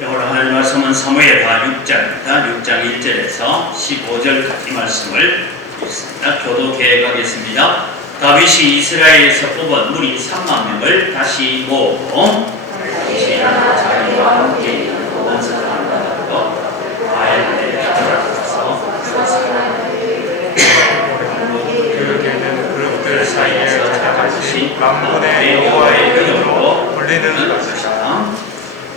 오늘 하나님 말씀은 사무엘하 6장입니다. 6장 1절에서 15절까지 말씀을 읽습니다. 교독해 가겠습니다. 다윗이 이스라엘에서 뽑은 무리 3만 명을 다시 모으고 자기와 함께 있는 모든 사람들로 바알에 들어가서 그에게는 그룹들 사이에서 다같이 만군의 여호와의 이름으로 불리는 것이다.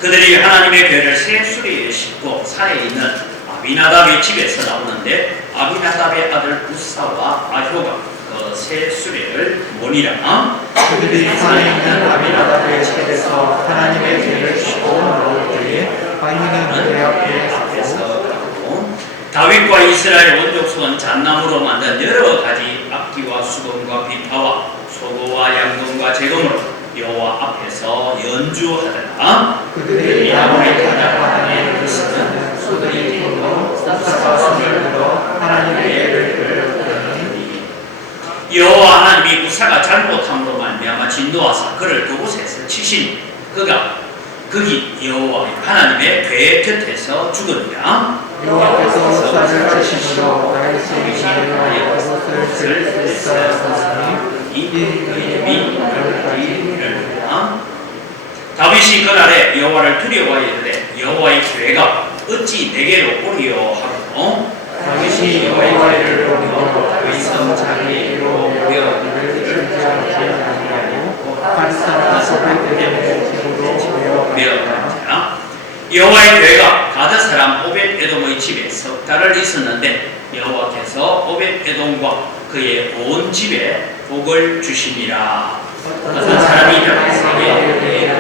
그들이 하나님의 궤를 새 수레에 싣고 산에 있는 아비나답의 집에서 나오는데 아비나답의 아들 우사와 아효가 그 새 수레를 모니라. 그들이 산에 있는 아비나답의 집에서 하나님의 궤를 싣고 나올 때에 바위는 그 앞에 서고 다윗과 이스라엘 원족속은 잣나무로 만든 여러 가지 악기와 수건과 비파와 소고와 양동과 제금으로 여호와 앞에서 연주하더라. 그들이 야곱의 가나안에 있는 소들이 힘으로 우사가 손을 들어 하나님의 예를 들었더니 여호와 하나님이 우사가 잘못함으로 말미암아 진노하사 그를 그곳에서 치시니 그가 거기 여호와 하나님의 궤 곁에서 죽으니라. 여호와께서 우사를 치심으로 다윗이 기념하여 그것을 쓰셨으니 이 이름이 여기까지 이르니라. 다윗이 그날에 여호와를 두려워하여 이르되 여호와의 궤가 어찌 내게로 오리요 하고 다윗이 여호와의 궤를 보며 다윗은 자기로 모여 이를 즐겨하지 아니하고 바리사나 소백에게 집으로 메어가니라. 여호와의 궤가 가드 사람 오벳에돔의 집에 석 달을 있었는데 여호와께서 오벳에돔과 그의 온 집에 복을 주시니라. 어떤 사람이 다윗에게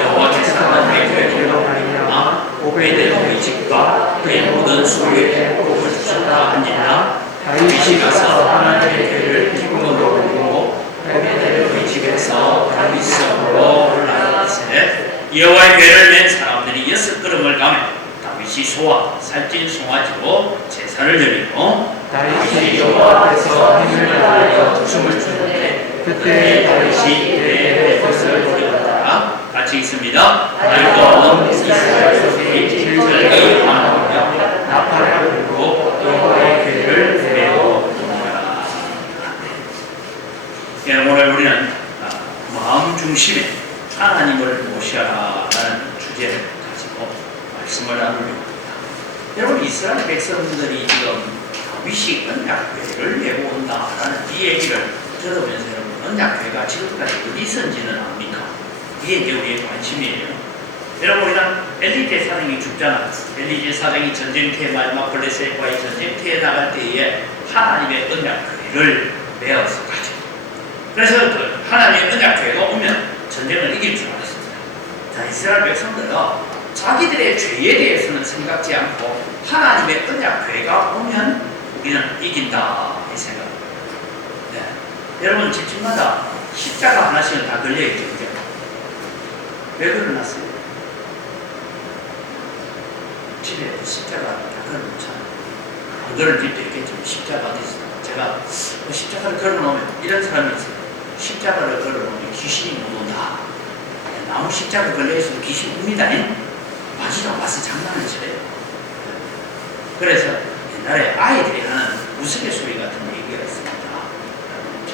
여호와께서 하나님의 궤로 말미암아 오벳에돔의 집과 그의 모든 소유에 복을 주셨다 하니라. 다윗이 가서 하나님의 궤를 기쁨으로 부르고 오벳에돔의 집에서 다윗성으로 올라가세 여호와의 궤를 맨 사람들이 6걸음을 가며 다윗이 소와 살찐 송아지로 제사를 드리고 다윗이 여호와 앞에서 힘을 다하여 춤을 추는데 그때 다윗이 그의 옷을 입었더라. 같이 읽습니다. 다윗과 온 이스라엘 소들이 질질이 환호하며 나팔을 불고 여호와의 궤를 메우니라. 오늘 우리는 마음 중심에 하나님을 모시라라는 주제를 가지고 말씀을 나누려고 합니다. 여러분 이스라엘 백성들이 지금 다윗이 언약궤를 메고 온다라는 이 얘기를 들으면서 여러분 언약궤가 지금까지 어디 있었는지는 압니까? 이게 이제 우리의 관심이에요. 여러분 우리가 엘리 제사장이 죽잖아. 엘리 제사장이 전쟁터에 마지막 블레셋과의 전쟁터에 나갈 때에 하나님의 언약궤를 메어서 가죠. 그래서 그 하나님의 언약궤가 오면 전쟁을 이길 줄 알았습니다. 자, 이스라엘 백성들은 자기들의 죄에 대해서는 생각지 않고 하나님의 언약궤가 오면 우리는 이긴다 이 생각입니다. 네. 여러분 집집마다 십자가 하나씩은 다 걸려있죠. 그죠? 왜 걸어놨어요? 집에 십자가 다 걸어놓잖아요. 안 걸을 집도 있겠지만 십자가 어디 있어요? 제가 십자가를 걸어놓으면 이런 사람이 있어요. 십자가를 걸어놓으면 귀신이 못 온다. 나무 십자가 걸려있으면 귀신 옵니다. 마주랑 와서 장난을 쳐요. 그래서 옛날에 아이들이 하는 우스갯소리 같은 얘기가 있습니다.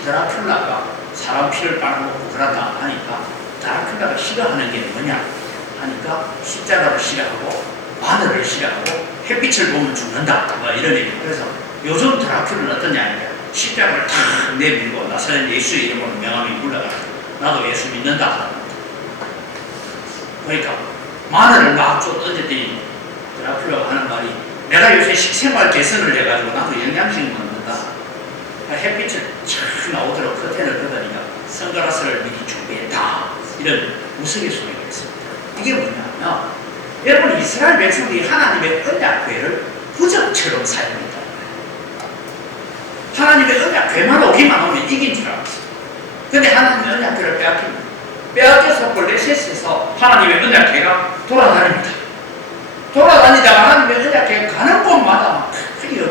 드라큘라가 사람 피를 빨아먹고 그러다 하니까 드라큘라가 싫어하는 게 뭐냐 하니까 십자가를 싫어하고 마늘을 싫어하고 햇빛을 보면 죽는다. 뭐 이런 얘기. 그래서 요즘 드라큘라는 어떠냐 하니까 십자가를 탁 내밀고 나사렛 예수의 이름으로 명함이 물러가지고 나도 예수 믿는다. 그러니까 마늘을 막 쭉 던졌더니 드라큘라가 하는 말이 내가 요새 식생활 개선을 해가지고 나도 영양식을 먹는다. 햇빛을 쫙 나오도록 커튼을 걷으니까 선글라스를 미리 준비했다. 이런 우스갯소리가 있습니다. 이게 뭐냐면 여러분 이스라엘 백성들이 하나님의 언약궤를 부적처럼 사용했다. 하나님의 언약궤만 오기만 오면 이긴 줄 알았어요. 근데 하나님의 언약궤를 빼앗깁니다. 빼앗겨서 블레셋에서 하나님의 언약궤가 돌아다닙니다. 돌아다니다가 하나님의 언약궤가 가는 곳마다 막 크게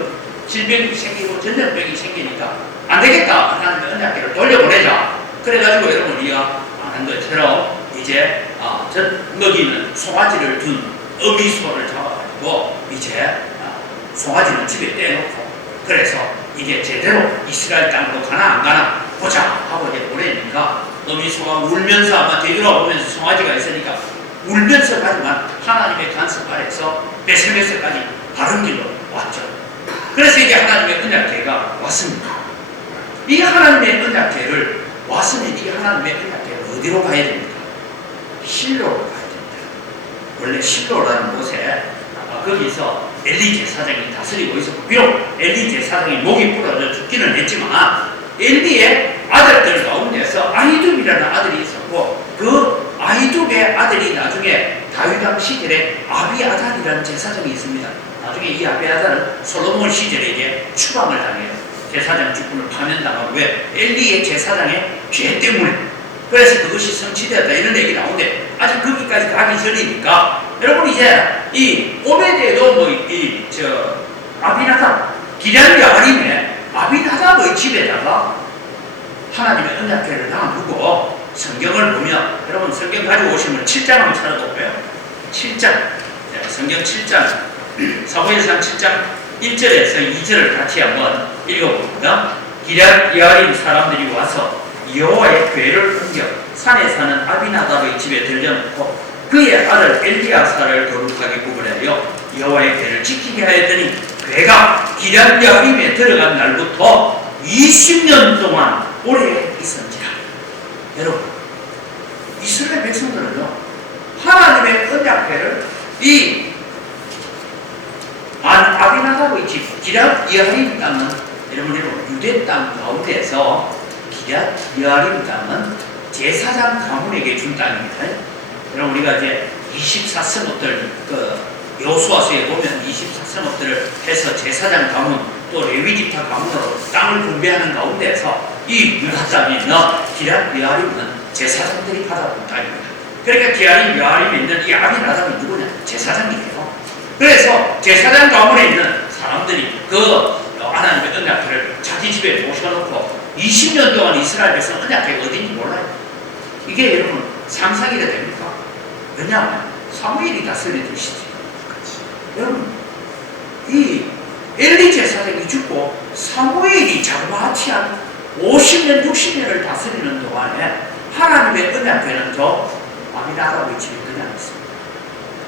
질병이 생기고 전염병이 생기니까 안 되겠다. 하나님의 언약궤를 돌려보내자. 그래가지고 여러분 우리가 아는 것처럼 이제 먹이는 송아지를 둔 어미소를 잡아가지고 이제 송아지는 집에 떼놓고 그래서 이게 제대로 이스라엘 땅으로 가나 안 가나 보자 하고 이제 보내니까 어미소가 울면서 아마 되돌아오면서 송아지가 있으니까 울면서 가지만 하나님의 간섭 아래서 베슬베스까지 바른 길로 왔죠. 그래서 이게 하나님의 언약궤가 왔습니다. 이 하나님의 언약궤를 왔으면 이 하나님의 언약궤를 어디로 가야 됩니까? 실로로 가야 됩니다. 원래 실로라는 곳에 거기서 엘리 제사장이 다스리고 있었고 비록 엘리 제사장이 목이 부러져 죽기는 했지만 엘리의 아들들 가운데서 아히둡이라는 아들이 있었고 그 아히둡의 아들이 나중에 다윗왕 시절에 아비아달이라는 제사장이 있습니다. 나중에 이 아비아달은 솔로몬 시절에 이제 추방을 당해요. 제사장 직분을 파면당하고 왜? 엘리의 제사장의 죄 때문에. 그래서 그것이 성취되었다 이런 얘기 나오는데 아직 거기까지 가기 전이니까 여러분 이제 이 오베데도 아비나답 기럇 여아림의 아비나답의 집에다가 하나님의 언약궤를 놔두고 성경을 보면 여러분 성경 가지고 오시면 7장 한번 찾아볼까요? 7장 성경 7장 사무엘상 7장 1절에서 2절을 같이 한번 읽어봅니다. 기럇 여아림 사람들이 와서 여호와의 궤를 옮겨 산에 사는 아비나답의 집에 들여놓고 그의 아들 엘리야사를 거룩하게 구분하여 여호와의 궤를 지키게 하였더니 궤가 기럇 여아림에 들어간 날부터 20년 동안 오래 있었지라. 여러분 이스라엘 백성들은요 하나님의 언약궤를 이 아비나답의 집 기럇 여아림 땅은 여러분 유대 땅 가운데에서 기럇 여아림 땅은 제사장 가문에게 준 땅입니다. 여러분 우리가 이제 24성읍들 여호수아서에 보면 24성읍들을 해서 제사장 가문 또 레위기파 가문으로 땅을 분배하는 가운데서 이 유다 땅에 있는 기럇 여아림은 제사장들이 받아본 땅입니다. 그러니까 기럇 여아림에 있는 이 아비나답이 누구냐? 제사장이에요. 그래서 제사장 가문에 있는 사람들이 그 하나님의 언약궤를 자기 집에 모셔놓고 20년 동안 이스라엘 백성 언약궤가 어딘지 몰라요. 이게 여러분 상상이 됩니까? 왜냐하면 사무엘이 다스리던 시지. 여러분 이 엘리 제사장이 죽고 사무엘이 자그마치 한 50년 60년을 다스리는 동안에 하나님의 언약궤는 저 아비나답의 집에 그냥 있습니다.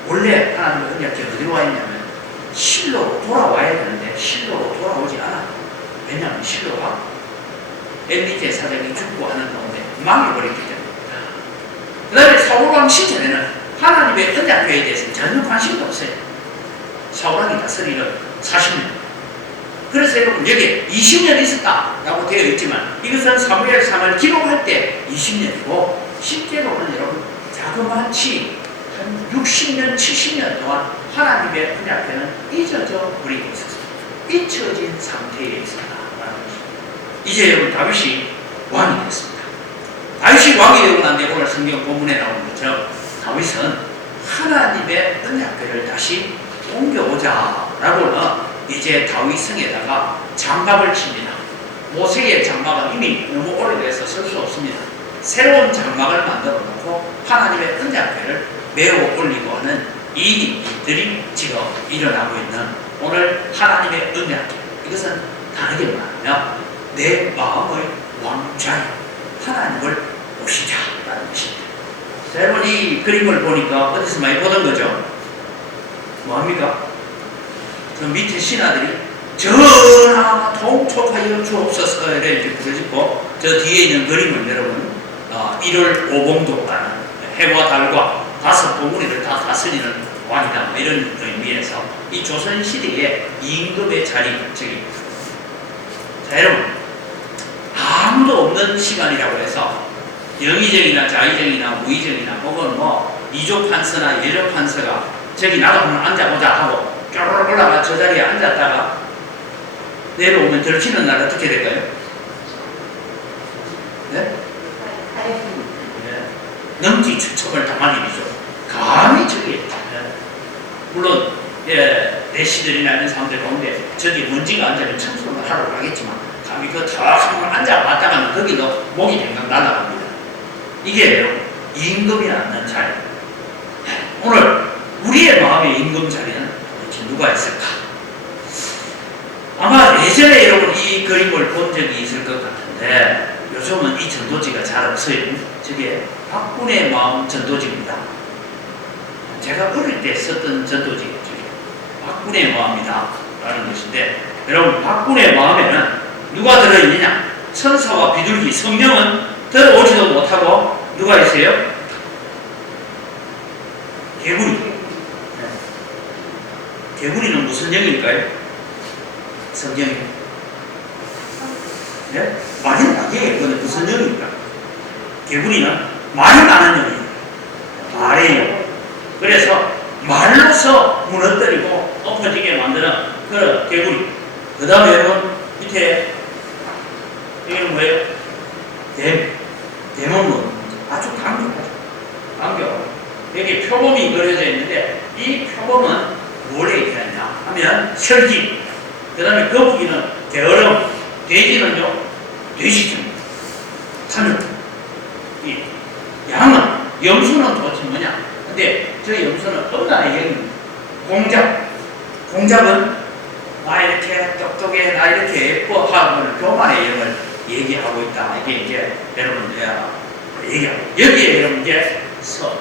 원래 하나님의 언약궤는 어디로 와 있냐면 실로로 돌아와야 되는데 실로로 돌아오지 않아. 왜냐하면 실로가 엘리 제사장이 죽고 하는 가운데 망해버렸기 때문입니다. 그 다음에 사울왕 시절에는 하나님의 언약궤에 대해서는 전혀 관심도 없어요. 사울왕이 다스리는 40년. 그래서 여러분 여기 20년 있었다라고 되어 있지만 이것은 사무엘상을 기록할 때 20년이고 실제로는 여러분 자그마치 한 60년 70년 동안 하나님의 언약궤는 잊어져 버리고 있었습니다. 잊혀진 상태에 있었다라는 것입니다. 이제 여러분 다윗이 왕이 됐습니다. 다윗이 왕이 되고 난 뒤에 오늘 성경 본문에 나오는 것처럼 다윗은 하나님의 언약궤를 다시 옮겨오자라고는 이제 다윗 성에다가 장막을 칩니다. 모세의 장막은 이미 너무 오래돼서 쓸 수 없습니다. 새로운 장막을 만들어 놓고 하나님의 언약궤를 메어 올리고 하는 이 일들이 지금 일어나고 있는 오늘 하나님의 언약궤. 이것은 다르게 말하면 내 마음의 왕좌에 하나님을 모시자라는 것입니다. 여러분 이 그림을 보니까 어디서 많이 보던 거죠? 뭐합니까? 그 밑에 신하들이 전하 통촉하여 주옵소서 이렇게 부르짖고 저 뒤에 있는 그림은 여러분 1월 오봉도라는 해와 달과 5봉우리를 다 다스리는 왕이다 이런 의미에서 이 조선시대의 임금의 자리 저기입니다. 자 여러분 아무도 없는 시간이라고 해서 영의정이나 자의정이나 무의정이나 혹은 뭐 이조판서나 예조판서가 저기 나도 한번 앉아보자 하고 쪼르륵 올라가 저 자리에 앉았다가 내려오면 들키는 날 어떻게 될까요? 네? 능지추첨을 당한 일이죠. 감히 저기 물론 내시들이나 이런 사람들 가운데 저기 먼지가 앉으면 청소를 하러 가겠지만 감히 그 턱 앉아봤다가는 거기도 목이 뱅강 날아갑니다. 이게 임금이 앉는 자리. 오늘 우리의 마음의 임금자리는 도대체 누가 있을까? 아마 예전에 여러분 이 그림을 본 적이 있을 것 같은데 요즘은 이 전도지가 잘 없어요. 저게 박군의 마음 전도지입니다. 제가 어릴 때 썼던 전도지, 저게 박군의 마음이다 라는 것인데, 여러분 박군의 마음에는 누가 들어있느냐? 천사와 비둘기, 성령은 들어오지도 못하고 누가 있어요? 개구리. 개구리는 무슨 영일까요? 성경이. 네? 말이 나게 그건 무슨 영일까? 개구리는 말이 나는 영이에요. 말이에요. 그래서 말로서 무너뜨리고 엎어지게 만드는 그런 개구리. 그 다음에 여러분 밑에 이건 뭐예요? 뱀은 뭐 아주 강력하죠. 강력. 여기 표범이 그려져 있는데 이 표범은 뭘 얘기하냐 하면 혈기, 그 다음에 거북이는 게으름, 돼지는요 돼지입니다. 탄력. 이 양은, 염소는 도대체 뭐냐? 근데 저 염소는 엄나의 영입니다. 공작은 나 이렇게 똑똑해, 나 이렇게 예뻐 하는 교만의 영을 얘기하고 있다. 이게 이제 여러분 얘기하고, 여기에 여러분 이제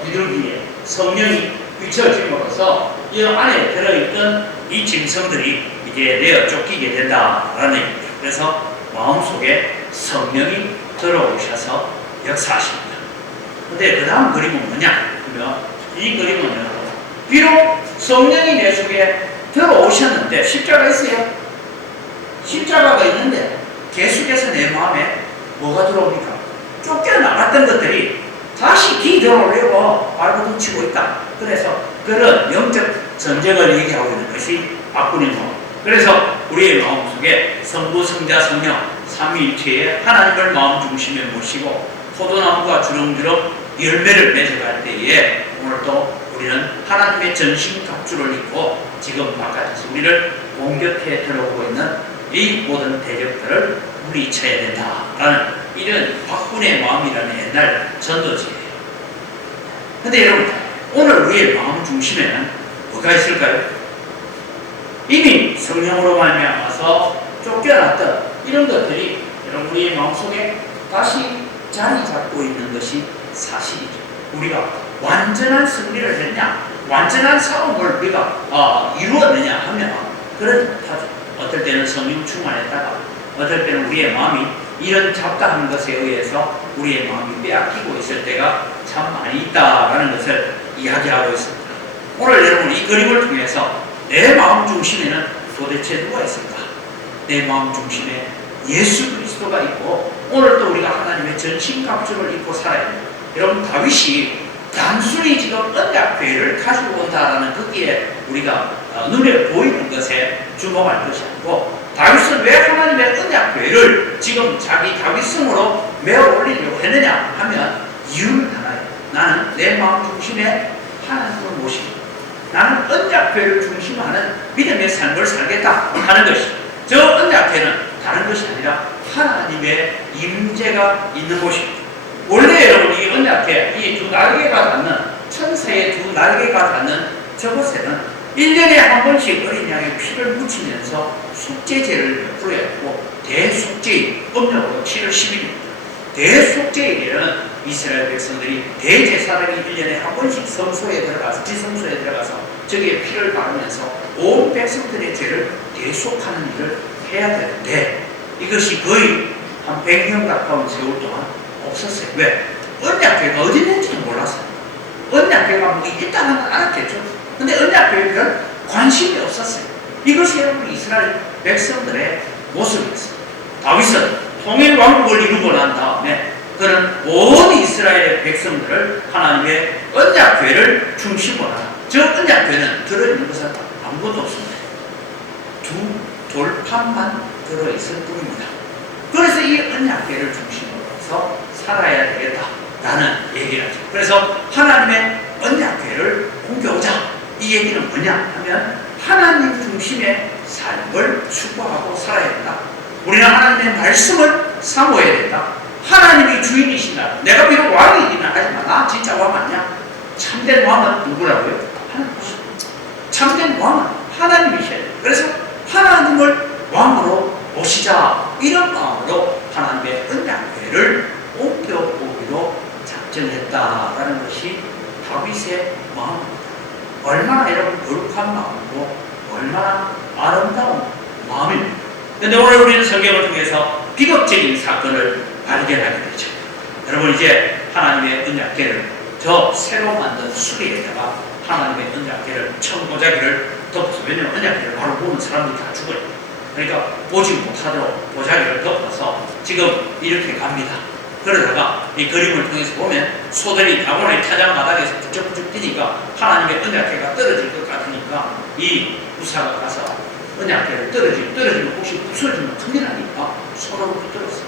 비둘기의 성령이 비춰짐으로써 이 안에 들어있던 이 짐승들이 이제 내어 쫓기게 된다라는 얘기입니다. 그래서 마음속에 성령이 들어오셔서 역사하십니다. 근데 그 다음 그림은 뭐냐? 그러면 이 그림은 비록 성령이 내 속에 들어오셨는데 십자가 있어요. 십자가가 있는데 계속해서 내 마음에 뭐가 들어옵니까? 쫓겨나갔던 것들이 다시 기 들어오려고 발버둥치고 있다. 그래서 그런 영적 전쟁을 얘기하고 있는 것이 박군의 마음. 그래서 우리의 마음속에 성부, 성자, 성령 삼위일체의 하나님을 마음 중심에 모시고 포도나무가 주렁주렁 열매를 맺어갈 때에 오늘도 우리는 하나님의 전신갑주를 입고 지금 바깥에서 우리를 공격해 들어오고 있는 이 모든 대적들을 물리쳐야 된다라는 이런 박군의 마음이라는 옛날 전도지예요. 근데 여러분, 오늘 우리의 마음 중심에는 뭐가 있을까요? 이미 성령으로 말미암아서 쫓겨났던 이런 것들이 여러분 우리의 마음속에 다시 자리 잡고 있는 것이 사실이죠. 우리가 완전한 승리를 했냐, 완전한 싸움을 우리가 이루었느냐 하면 그런 못하죠. 어떨 때는 성령 충만했다가 어떨 때는 우리의 마음이 이런 잡다한 것에 의해서 우리의 마음이 빼앗기고 있을 때가 참 많이 있다라는 것을 이야기하고 있습니다. 오늘 여러분 이 그림을 통해서 내 마음 중심에는 도대체 누가 있을까? 내 마음 중심에 예수 그리스도가 있고 오늘도 우리가 하나님의 전신갑주를 입고 살아야 합니다. 여러분 다윗이 단순히 지금 언약궤를 가지고 온다라는 거기에 우리가 눈에 보이는 것에 주목할 것이 아니고 다윗은 왜 하나님의 언약궤를 지금 자기 다윗성으로 메어 올리려고 했느냐 하면 이유는 하나예요. 나는 내 마음 중심에 하나님을 모시고 나는 언약궤를 중심하는 믿음의 삶을 살겠다 하는 것이, 저 언약궤는 다른 것이 아니라 하나님의 임재가 있는 곳입니다. 원래 여러분 이 언약궤, 이 두 날개가 닿는 천사의 두 날개가 닿는 저곳에는 1년에 한 번씩 어린 양의 피를 묻히면서 속죄제를 베풀어야 하고 대속죄일, 음력으로 7월 10일입니다. 대속죄일에는 이스라엘 백성들이 대제사장이 1년에 한 번씩 성소에 들어가서 지성소에 들어가서 저기에 피를 바르면서 온 백성들의 죄를 대속하는 일을 해야 되는데 이것이 거의 한 100년 가까운 세월 동안 없었어요. 왜? 언약궤가 어디 있는지는 몰랐어요. 언약궤가 뭐 있다는 건 알았겠죠. 근데 언약궤에 별 관심이 없었어요. 이것이 여러분 이스라엘 백성들의 모습이었어요. 다윗은 통일왕국을 이루고 난 다음에 그는 온 이스라엘의 백성들을 하나님의 언약궤를 중심으로 하라. 저 언약궤는 들어있는 것은 아무것도 없습니다. 두 돌판만 들어있을 뿐입니다. 그래서 이 언약궤를 중심으로 해서 살아야 되겠다라는 얘기를 하죠. 그래서 하나님의 언약궤를 옮겨오자. 이 얘기는 뭐냐 하면 하나님 중심의 삶을 추구하고 살아야 된다. 우리는 하나님의 말씀을 사모해야 된다. 하나님이 주인이시다. 내가 비록 왕이기는 하지만 나 진짜 왕 아니야? 참된 왕은 누구라고요? 하나님이시다. 얼마나 여러분 거룩한 마음이고 얼마나 아름다운 마음입니다. 그런데 오늘 우리는 성경을 통해서 비극적인 사건을 발견하게 되죠. 여러분 이제 하나님의 언약궤를 저 새로 만든 수레에다가 하나님의 언약궤를 청보자기를 덮어서, 왜냐하면 언약궤를 바로 보는 사람들이 다 죽어요. 그러니까 보지 못하도록 보자기를 덮어서 지금 이렇게 갑니다. 그러다가 이 그림을 통해서 보면 소들이 다곤의 타작 바닥에서 부쩍부쩍 뛰니까 하나님의 언약궤가 떨어질 것 같으니까 이 우사가 가서 언약궤를 떨어지면 혹시 부서지면 큰일 나니까 손으로 붙들었어요.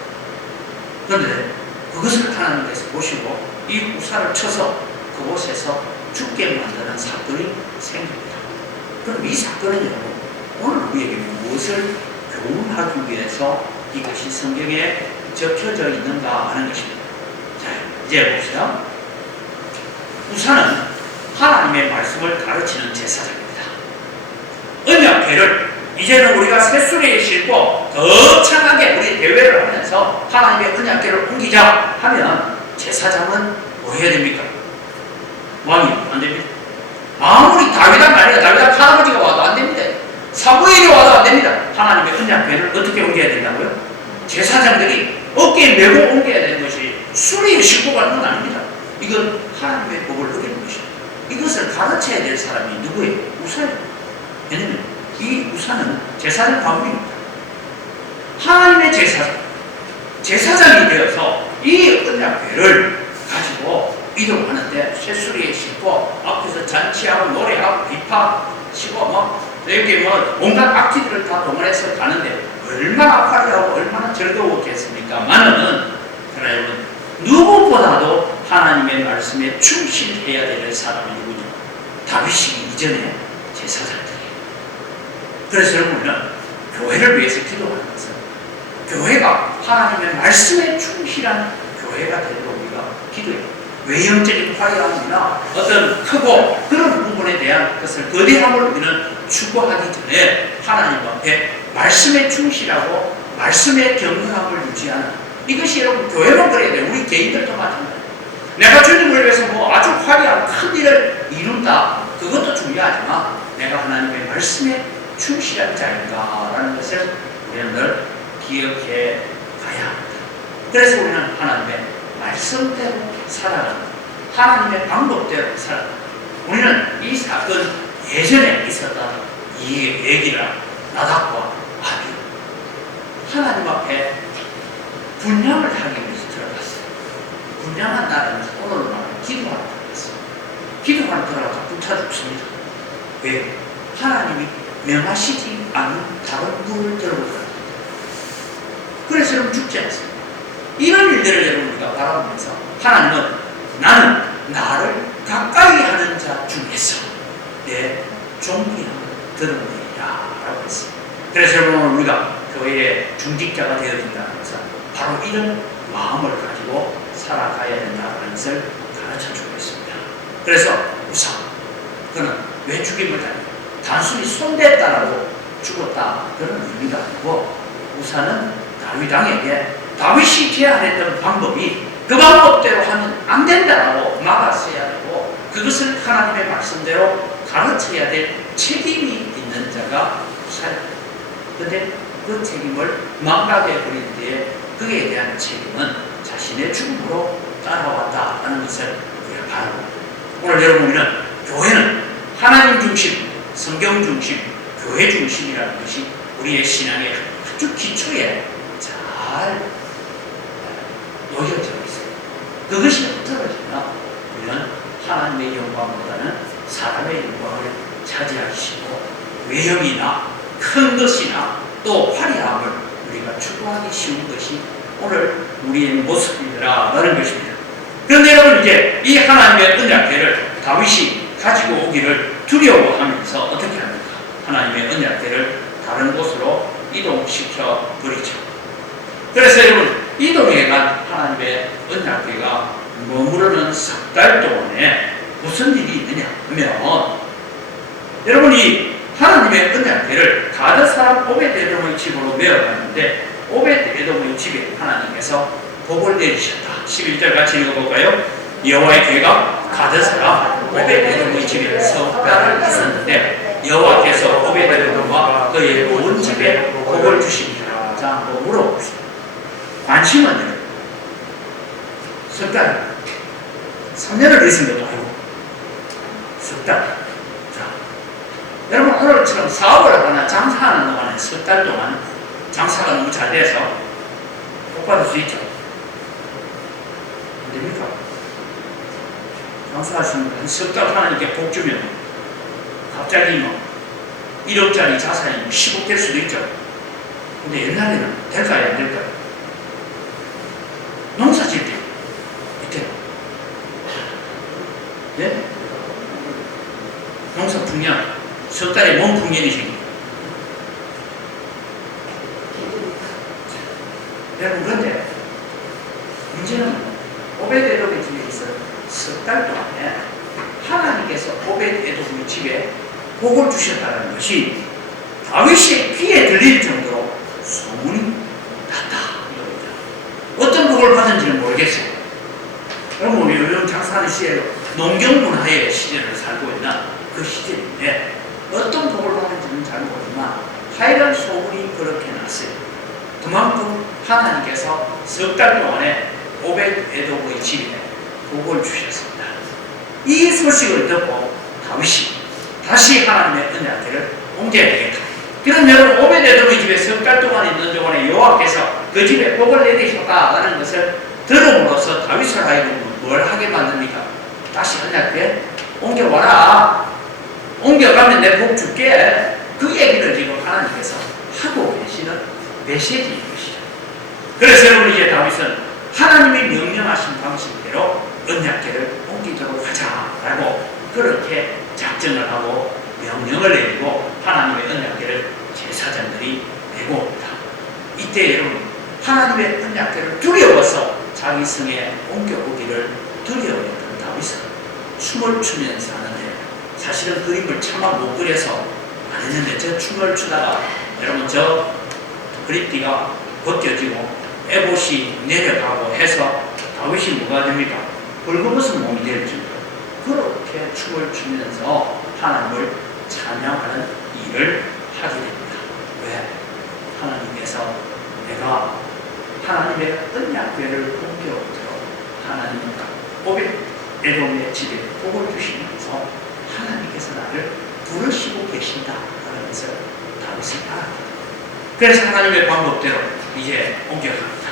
그런데 그것을 하나님께서 보시고 이 우사를 쳐서 그곳에서 죽게 만드는 사건이 생깁니다. 그럼 이 사건은 여러분 오늘 우리에게 무엇을 교훈하기 위해서 이것이 성경에 적혀져 있는가 하는 것입니다. 자, 이제 봅시다. 우사는 하나님의 말씀을 가르치는 제사장입니다. 언약궤를 이제는 우리가 새수레에 싣고 거창하게 우리 대회를 하면서 하나님의 언약궤를 옮기자 하면 제사장은 뭐 해야 됩니까? 왕이 안 됩니다. 아무리 다윗왕 아니라 다윗왕 할아버지가 와도 안 됩니다. 사무엘이 와도 안 됩니다. 하나님의 언약궤를 어떻게 옮겨야 된다고요? 제사장들이 어깨에 메고 옮겨야 되는 것이 수레에 싣고 가는 건 아닙니다. 이건 하나님의 법을 어기는 것입니다. 이것을 가르쳐야 될 사람이 누구예요? 우사예요. 왜냐면 이 우사는 제사장 가문입니다. 하나님의 제사장이 되어서 이 언약궤를 가지고 이동하는데 쇠수리에 싣고 앞에서 잔치하고 노래하고 비파 치고 이렇게 온갖 악기들을 다 동원해서 가는데 얼마나 화려하고 얼마나 즐거웠겠습니까?만은 그러나 여러분 누구보다도 하나님의 말씀에 충실해야 될 사람이 누구냐? 다윗이 이전에 제사장들이에요. 그래서 여러분은 교회를 위해서 기도하는 것은 교회가 하나님의 말씀에 충실한 교회가 되도록 우리가 기도해요. 외형적인 화려함이나 어떤 크고 그런 부분에 대한 것을 거대함을 우리는 추구하기 전에 하나님 앞에 말씀에 충실하고 말씀의 경외함을 유지하는 이것이 여러분 교회만 그래야 돼요. 우리 개인들도 마찬가지예요. 내가 주님을 위해서 아주 화려한 큰 일을 이룬다. 그것도 중요하지만 내가 하나님의 말씀에 충실한 자인가라는 것을 우리는 늘 기억해 가야 합니다. 그래서 우리는 하나님의 말씀대로 살아가는 하나님의 방법대로 살아가는 우리는 이 사건 예전에 있었던 이 얘기라 나답과 아비 하나님 앞에 분양을 하기 위해서 들어갔어요. 분양한 날에는 오늘로 말하면 기도하러 들어갔어요. 기도하러 들어가서 불타 죽습니다. 왜? 하나님이 명하시지 않은 다른 불을 들고 들어갑니다. 그래서 여러분 죽지 않습니다. 이런 일들을 여러분 우리가 바라보면서 하나님은 나는 나를 가까이 하는 자 중에서 내 존귀함을 드러내리라 라고 했습니다. 그래서 여러분 우리가 교회의 중직자가 되어야 된다는 것은 바로 이런 마음을 가지고 살아가야 된다는 것을 가르쳐주고 있습니다. 그래서 우사 그는 왜 죽임을 당했냐? 단순히 손댔다라고 죽었다 그런 의미가 아니고 우사는 다윗왕에게 다윗이 제안했던 방법이 그 방법대로 하면 안 된다라고 막았어야 되고 그것을 하나님의 말씀대로 가르쳐야 될 책임이 있는 자가 우사입니다. 그런데 그 책임을 망각해 버린 뒤에 그에 대한 책임은 자신의 죽음으로 따라왔다는 것을 우리가 바라봅니다. 오늘 여러분 우리는 교회는 하나님 중심, 성경 중심, 교회 중심이라는 것이 우리의 신앙의 아주 기초에 잘 놓여져 있어요. 그것이 흐트러지면 우리는 하나님의 영광보다는 사람의 영광을 차지하기 쉽고 외형이나 큰 것이나 또 화려함을 우리가 추구하기 쉬운 것이 오늘 우리의 모습이라는 것입니다. 그런데 여러분 이제 이 하나님의 언약궤를 다윗이 가지고 오기를 두려워하면서 어떻게 합니까? 하나님의 언약궤를 다른 곳으로 이동시켜 버리죠. 그래서 여러분 이동해간 하나님의 언약궤가 머무르는 석 달 동안에 무슨 일이 있느냐 하면 여러분이 하나님의 언약궤를 가드 사람 오벳에돔의 집으로 메어갔는데 오벳에돔의 집에 하나님께서 복을 내리셨다. 11절 같이 읽어볼까요? 여호와의 궤가 가드 사람 오벳에돔의 집에서 딸을 있었는데 여호와께서 오베드에돔과 그의 온 집에 복을 주십니다. 자, 한번 물어봅시다. 관심은 석 달, 3년을 있은 것도 아니고 석 달. 자, 여러분 오늘처럼 사업을 하거나 장사하는 동안에 석 달 동안 장사가 너무 잘 돼서 복 받을 수 있죠. 안 됩니까? 장사하시는 분 석 달 하나님께 복 주면 갑자기 뭐 1억짜리 자산이 10억 될 수도 있죠. 근데 옛날에는 될까요? 안 될까요? 농사 질 때, 이때. 예? 농사 풍년, 석 달에 뭔 풍년이 생깁니다. 여러분, 그런데 문제는 오베드에돔의 집에 있어 석 달 동안에 하나님께서 오베드에돔의 집에 복을 주셨다는 것이 다윗의 귀에 들릴 정도로 소문이 났다. 어떤 복을 받은지는 모르겠어요. 여러분, 우리 요즘 장사하는 시대로 농경문화의 시대를 살고 있나? 그 시대인데 어떤 복을 받은지는 잘 모르지만 하여간 소문이 그렇게 났어요. 그만큼 하나님께서 석 달 동안에 오벳에돔의 집에 복을 주셨습니다. 이 소식을 듣고 다윗이 다시 하나님의 언약궤를 옮겨야 되겠다. 그럼 여러분, 오벳에돔의 집에 석 달 동안 있는 동안에 여호와께서 그 집에 복을 내리셨다라는 것을 들음으로써 다윗을 하여금 뭘 하게 만듭니까? 다시 언약궤 옮겨와라. 옮겨가면 내 복 줄게. 그 얘기를 지금 하나님께서 하고 계시는 메시지인 것이죠. 그래서 여러분, 이제 다윗은 하나님이 명령하신 방식대로 언약궤를 옮기도록 하자라고 그렇게 작정을 하고 명령을 내리고 하나님의 언약궤를 제사장들이 메고 옵니다. 이때 여러분, 하나님의 언약궤를 두려워서 자기 성에 옮겨오기를 두려워했던 다윗은 춤을 추면서 하는데, 사실은 그림을 차마 못 그려서 안 했는데 저 춤을 추다가 여러분 저 그립띠가 벗겨지고 에봇이 내려가고 해서 다윗이 뭐가 됩니까? 벌거벗은 몸이 될 정도로 그렇게 춤을 추면서 하나님을 찬양하는 일을 하게 됩니다. 왜? 하나님께서 내가 하나님의 언약궤를 옮겨오도록 하나님은 오벳에돔의 집에 복을 주시면서 하나님께서 나를 부르시고 계신다라는 것을 다윗은 알았거든요. 그래서 하나님의 방법대로 이제 옮겨갑니다.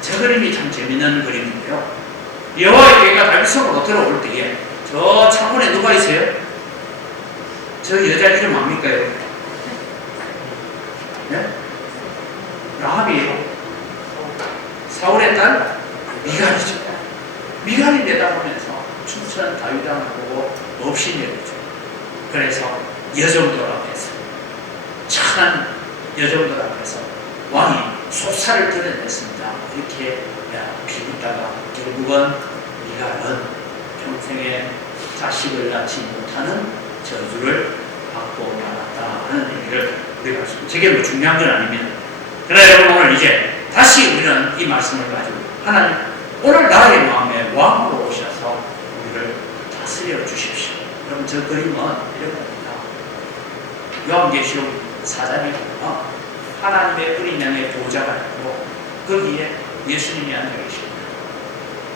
저 그림이 참 재밌는 그림인데요. 여호와의 궤가 다윗 성으로 들어올 때에 저 창문에 누가 있어요? 저 여자 이름 압니까? 네? 라합이에요. 사울의 딸 미갈이죠. 미갈이 내다보면서 춤추는 다윗 왕을 보고 없이 내리죠. 그래서 여종들 앞에서, 착한 여종들 앞에서 왕이 속살을 드러냈습니다. 이렇게 비웃다가 결국은 미갈은 평생에 자식을 낳지 못하는 저주를 받고 말았다 하는 얘기를 우리가 할 수 있습니다. 저게 뭐 중요한 건 아닙니다. 그러나 여러분, 오늘 이제 다시 우리는 이 말씀을 가지고 하나님, 오늘 나의 마음에 왕으로 오셔서 우리를 다스려 주십시오. 여러분, 저 그림은 이런 겁니다. 요한계시록 4장에 보면 하나님의 어린 양의 보좌가 있고 거기에 예수님이 앉아 계십니다.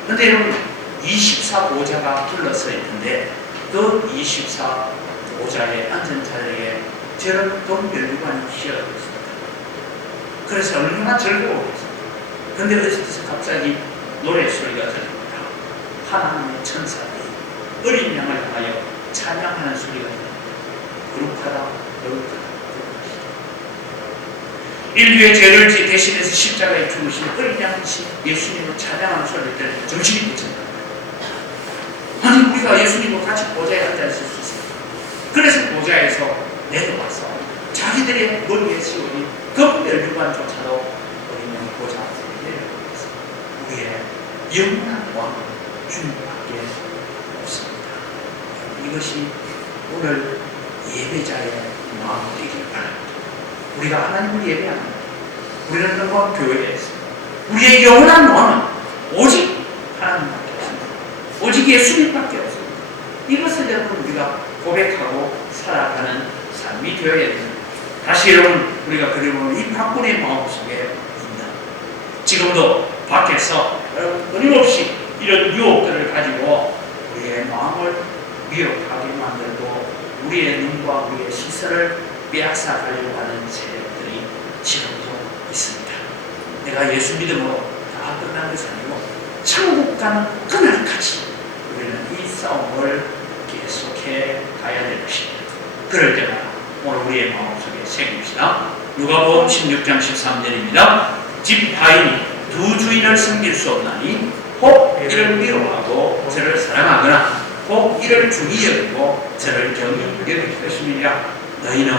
그런데 여러분, 24보좌가 둘러서 있는데 그 24보좌에 앉은 자리에 저런 동별류관이 씌어져 있습니다. 그래서 얼마나 즐거웠겠습니까? 그런데 어디서 갑자기 노래소리가 들립니다. 하나님의 천사들이 어린 양을 향하여 찬양하는 소리가 들립니다. 거룩하다, 거룩하다. 인류의 죄를 대신해서 십자가에 죽으신 어린 양이신 예수님을 찬양하는 소리를 들으면 정신이 미친다. 아니, 우리가 예수님과 같이 보좌에 앉아있을 수 있어요. 그래서 보좌에서 내려와서 자기들의 머리에 씌우니 금멸류관조차도 어린 양의 보좌 앞에 내려오면서 우리의 영원한 왕 주님밖에 없습니다. 이것이 오늘 예배자의 마음이 되길 바랍니다. 우리가 하나님을 예배합니다. 우리는 너무 교회에 있습니다. 우리의 영원한 왕은 오직 하나님밖에 없습니다. 오직 예수님밖에 없습니다. 이것을 여러분 우리가 고백하고 살아가는 삶이 되어야 됩니다. 다시 여러분, 우리가 그리고 이 바꾼의 마음속에 있는, 지금도 밖에서 여러분 끊임없이 이런 유혹들을 가지고 우리의 마음을 미혹하게 만들고 우리의 눈과 우리의 시선을 빼앗아 가려고 하는 세력들이 지금도 있습니다. 내가 예수 믿음으로 다 끝난 것이 아니고 천국 가는 그날까지 우리는 이 싸움을 계속해 가야 될 것입니다. 그럴 때마다 오늘 우리의 마음속에 새깁시다. 누가복음 16장 13절입니다. 집하인이 두 주인을 섬길 수 없나니 혹 이를 미워하고 저를 사랑하거나 혹 이를 중히 여기고 저를 경히 여길 것이니라. 너희는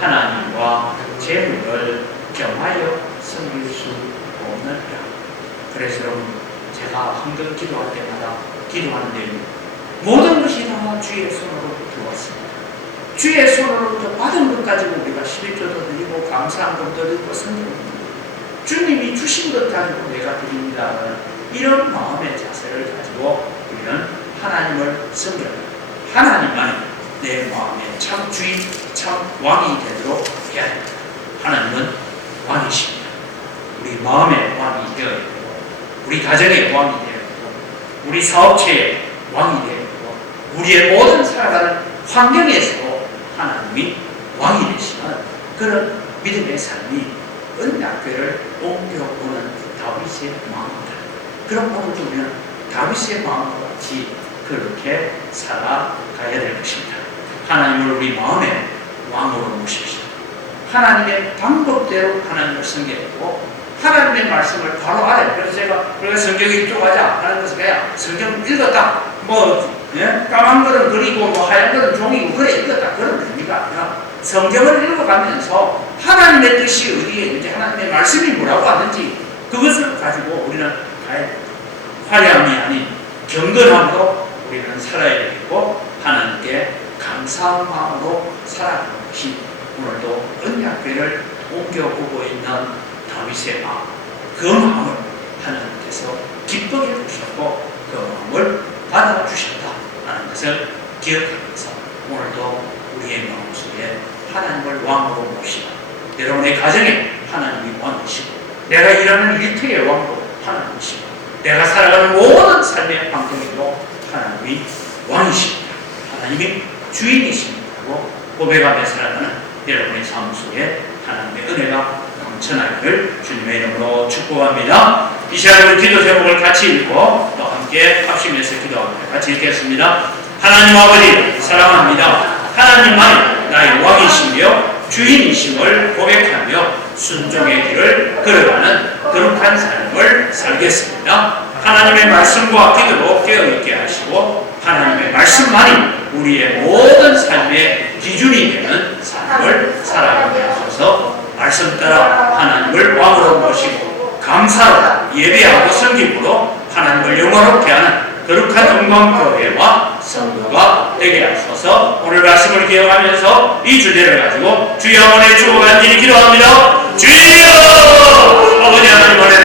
하나님과 재물을 겸하여 섬길 수 없느니라. 그래서 여러분, 제가 한번 기도할 때마다 기도하는 내용, 모든 것이 다 주의 손으로부터 들어왔습니다. 주의 손으로부터 받은 것 가지고 우리가 11조도 드리고 감사함도 드리고 성경도 드리고 주님이 주신 것 가지고 내가 드립니다. 이런 마음의 자세를 가지고 우리는 하나님을 섬겨합니다. 하나님만이 내 마음의 참 주인, 참 왕이 되도록 해야 합니다. 하나님은 왕이십니다. 우리 마음의 왕이 되어야 되고, 우리 가정의 왕이 되어야 되고, 우리 사업체의 왕이 되어야 되고, 우리의 모든 살아가는 환경에서도 하나님이 왕이 되시는 그런 믿음의 삶이 은약궤를 옮겨오는 다윗의 마음입니다. 그럼 오늘도 우리는 다윗의 마음과 같이 그렇게 살아가야 될 것입니다. 하나님을 우리 마음의 왕으로 모십시오. 하나님의 방법대로 하나님을 섬기고 하나님의 말씀을 바로 알아요. 그래서 우리가 성경 읽어가자 하는 것은 그냥 성경 읽었다, 까만 거는 그리고 하얀 거는 종이고 그래 읽었다 그런 의미가 아니라 성경을 읽어가면서 하나님의 뜻이 어디에 있는지, 하나님의 말씀이 뭐라고 하는지 그것을 가지고 우리는 가야 됩니다. 화려함이 아닌 경건함으로 우리는 살아야 되겠고 하나님께 감사한 마음으로 살아가는 것이 오늘도 언약궤를 옮겨보고 있는 다윗의 마음, 그 마음을 하나님께서 기쁘게 주셨고 그 마음을 받아주셨다라는 것을 기억하면서 오늘도 우리의 마음속에 하나님을 왕으로 모시고, 여러분의 가정에 하나님이 왕이시고, 내가 일하는 일터의 왕도 하나님이시고, 내가 살아가는 모든 삶의 환경에도 하나님이 왕이십니다. 하나님이 주인이십니다고 고백하며 살아가는 여러분의 삶 속에 하나님의 은혜가 넘쳐나기를 주님의 이름으로 축복합니다. 이 시간에 기도 제목을 같이 읽고 또 함께 합심해서 기도합니다. 같이 읽겠습니다. 하나님 아버지 사랑합니다. 하나님만이 나의 왕이시며 주인이심을 고백하며 순종의 길을 걸어가는 거룩한 삶을 살겠습니다. 하나님의 말씀과 기도로 깨어있게 하시고 하나님의 말씀만이 우리의 모든 삶의 기준이 되는 삶을 살아가게 하셔서 말씀 따라 하나님을 왕으로 모시고 감사로 예배하고 섬김으로 하나님을 영화롭게 하는 거룩한 영광교회와 성도가 되게 하셔서 오늘 말씀을 기억하면서 이 주제를 가지고 주여 한번에 주고 간절히 기도합니다. 주여! 아버지 하나님